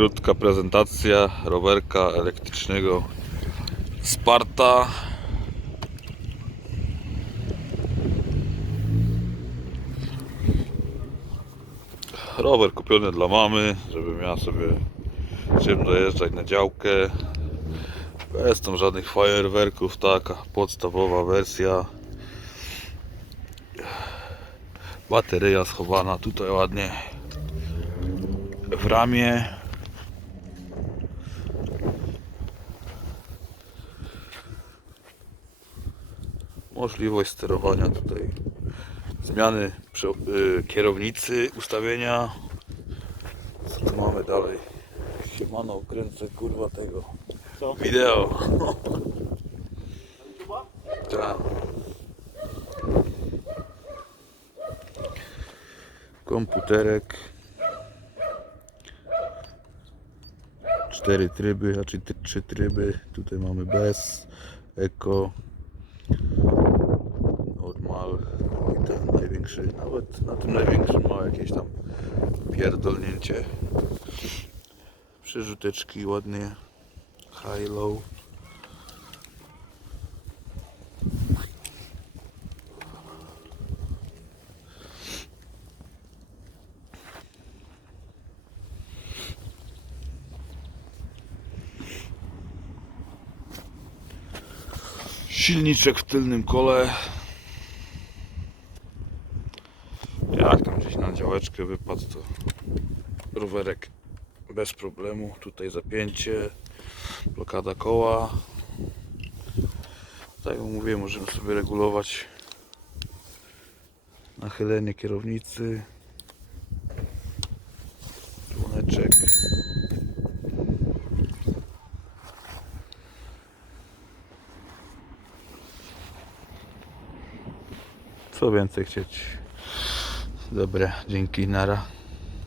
Krótka prezentacja rowerka elektrycznego Sparta. Rower kupiony dla mamy, żeby miała sobie czym dojeżdżać na działkę. Bez tam żadnych fajerwerków, taka podstawowa wersja. Bateria schowana tutaj ładnie w ramię. Możliwość sterowania tutaj zmiany y, kierownicy, ustawienia. Co tu mamy dalej? Siemano, kręcę kurwa tego Co? wideo. Tak. Komputerek. Cztery tryby, a czy trzy tryby. Tutaj mamy bez, eko, normal no i ten największy. Nawet na tym największym ma jakieś tam pierdolnięcie. Przerzuteczki ładnie. High low. Silniczek w tylnym kole. Jak tam gdzieś na działeczkę wypadł, to rowerek bez problemu. Tutaj zapięcie, blokada koła. Tak jak mówiłem, możemy sobie regulować nachylenie kierownicy. Dzwoneczek. Co więcej chcieć? Dobra, dzięki, nara.